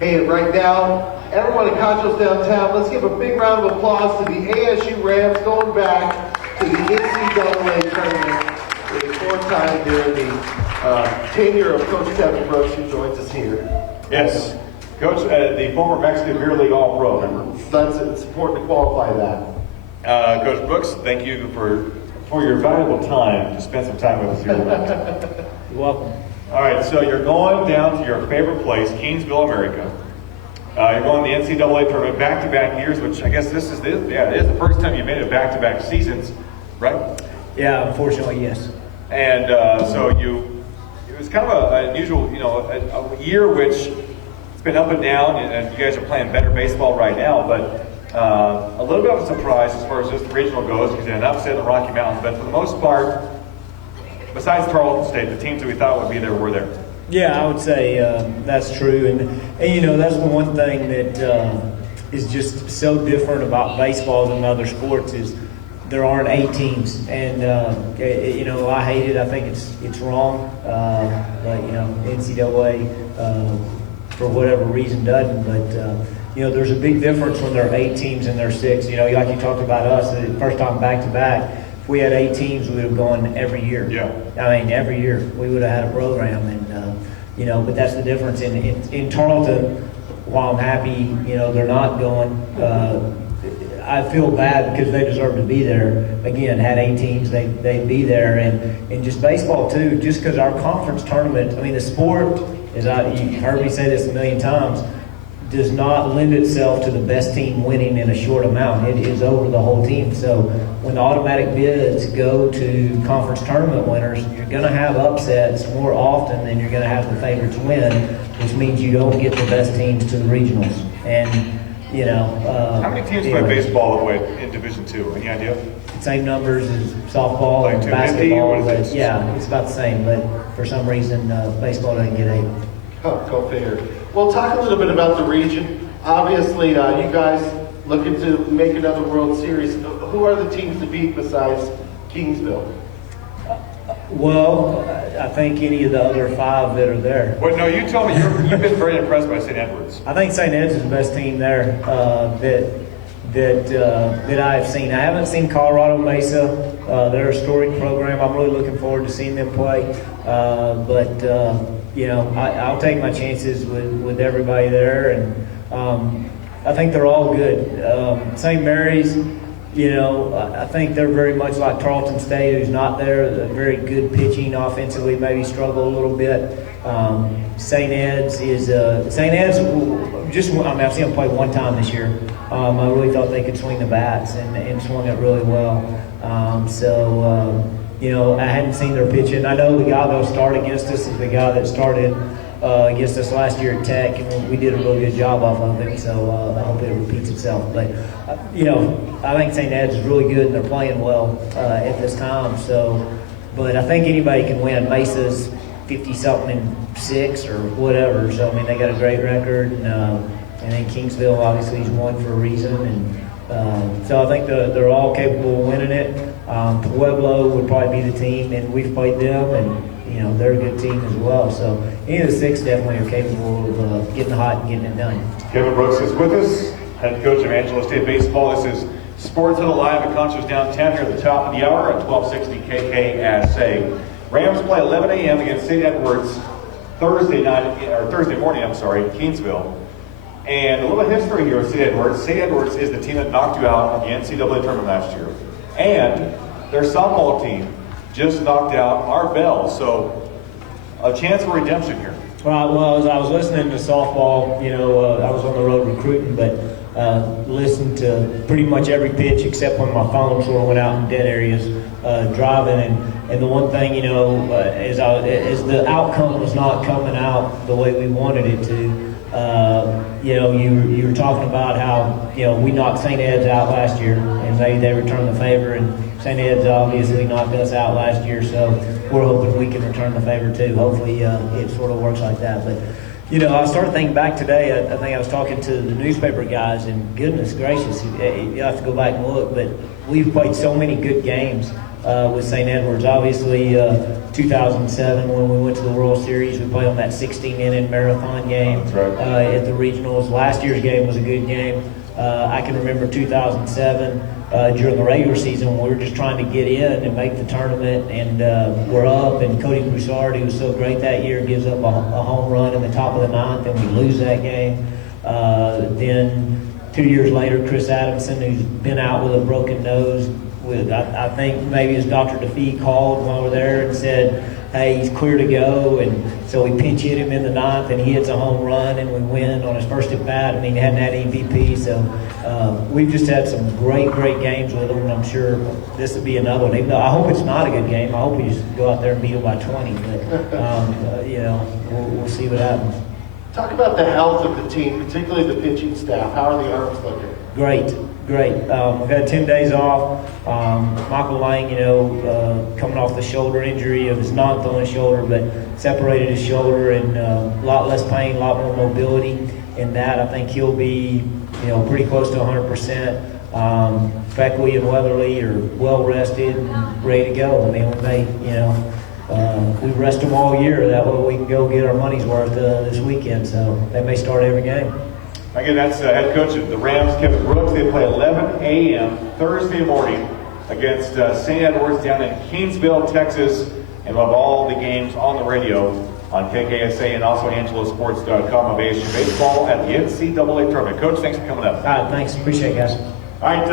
Hey, right now, everyone in Concho's downtown, let's give a big round of applause to the ASU Rams going back to the NCAA tournament for the fourth time during the tenure of Coach Kevin Brooks, who joins us here. Yes, Coach, the former Mexican Beer League All-Pro, remember? It's important to qualify that. Coach Brooks, thank you for your valuable time to spend some time with us here tonight. You're welcome. All right, so you're going down to your favorite place, Kingsville, America. You're going to the NCAA tournament back-to-back years, which I guess it is the first time you made it back-to-back seasons, right? Yeah, unfortunately, yes. And so it was kind of an unusual, a year which it's been up and down, and you guys are playing better baseball right now, but a little bit of a surprise as far as just the regional goes, because you had an upset in the Rocky Mountains, but for the most part, besides Tarleton State, the teams that we thought would be there were there. Yeah, I would say that's true, and that's the one thing that is just so different about baseball than other sports is there aren't 8 teams, and I hate it. I think it's wrong, but NCAA for whatever reason doesn't. But there's a big difference when there are 8 teams and there are 6. Like you talked about us, the first time back to back. If we had 8 teams, we would have gone every year. Yeah. I mean, every year we would have had a program, and but that's the difference. In Tarleton, while I'm happy, they're not going. I feel bad because they deserve to be there. Again, had 8 teams, they'd be there, and just baseball too. Just because our conference tournament, I mean, the sport, you've heard me say this a million times, does not lend itself to the best team winning in a short amount. It is over the whole team. So when the automatic bids go to conference tournament winners, you're going to have upsets more often than you're going to have the favorites win, which means you don't get the best teams to the regionals. And how many teams play baseball all the way in Division II? Any idea? Same numbers as softball like and basketball. What is it? Yeah, it's about the same. But for some reason, baseball doesn't get 8. Oh, go figure. Well, talk a little bit about the region. Obviously, you guys looking to make another World Series. Who are the teams to beat besides Kingsville? Well, I think any of the other 5 that are there. Well, no, you told me you've been very impressed by St. Edwards. I think St. Ed's is the best team there that I've seen. I haven't seen Colorado Mesa. They're a storied program. I'm really looking forward to seeing them play. I'll take my chances with everybody there, and I think they're all good. St. Mary's, I think they're very much like Tarleton State, who's not there. They're very good pitching offensively, maybe struggle a little bit. St. Ed's I've seen them play one time this year. I really thought they could swing the bats and swung it really well. I hadn't seen their pitching. I know the guy that'll start against us is the guy that started against us last year at Tech, and we did a really good job off of him, so I hope it repeats itself. But, I think St. Ed's is really good, and they're playing well at this time. But I think anybody can win. Mesa's 50-something and 6 or whatever, so, I mean, they got a great record. And then Kingsville, obviously, is won for a reason. And so I think they're all capable of winning it. Pueblo would probably be the team, and we've played them, and they're a good team as well. So any of the 6 definitely are capable of getting hot and getting it done. Kevin Brooks is with us, head coach of Angelo State baseball. This is Sports Huddle live at Concho's downtown here at the top of the hour at 1260 KKSA. Rams play 11 a.m. against St. Edwards Thursday morning, Kingsville. And a little history here with St. Edwards. St. Edwards is the team that knocked you out in the NCAA tournament last year. And their softball team just knocked out our Bell. So a chance for redemption here. Well, as I was listening to softball, I was on the road recruiting, but listened to pretty much every pitch except when my phone sort of went out in dead areas driving. And the one thing, as the outcome was not coming out the way we wanted it to, you were talking about how, we knocked St. Ed's out last year, and maybe they returned the favor, and St. Ed's obviously knocked us out last year, so we're hoping we can return the favor too. Hopefully it sort of works like that. But, I started thinking back today, I think I was talking to the newspaper guys, and goodness gracious, you have to go back and look, but we've played so many good games with St. Edwards. Obviously, 2007 when we went to the World Series. We played on that 16-inning marathon game. That's right. At the regionals. Last year's game was a good game. I can remember 2007 during the regular season when we were just trying to get in and make the tournament, and we're up, and Cody Broussard, who was so great that year, gives up a home run in the top of the ninth, and we lose that game. Then 2 years later, Chris Adamson, who's been out with a broken nose, I think maybe his Dr. DeFee called while we were there and said, hey, he's clear to go, and so we pinch hit him in the ninth, and he hits a home run, and we win on his first at bat. I mean, he hadn't had MVP, so we've just had some great games with him, and I'm sure this will be another one. Even though I hope it's not a good game, I hope we just go out there and beat him by 20, but you know, we'll see what happens. Talk about the health of the team, particularly the pitching staff. How are the arms looking? Great. We've had 10 days off. Michael Lang, coming off the shoulder injury of his non-throwing shoulder, but separated his shoulder, and a lot less pain, a lot more mobility in that. I think he'll be, pretty close to 100%. Beckley and Weatherly are well rested and ready to go. I mean, we rest them all year. That way we can go get our money's worth this weekend. So they may start every game. Again, that's head coach of the Rams, Kevin Brooks. They play 11 a.m. Thursday morning against St. Edwards down in Kingsville, Texas. And we'll have all the games on the radio on KKSA and also AngeloSports.com of ASU Baseball at the NCAA tournament. Coach, thanks for coming up. All right, thanks. Appreciate it, guys. All right,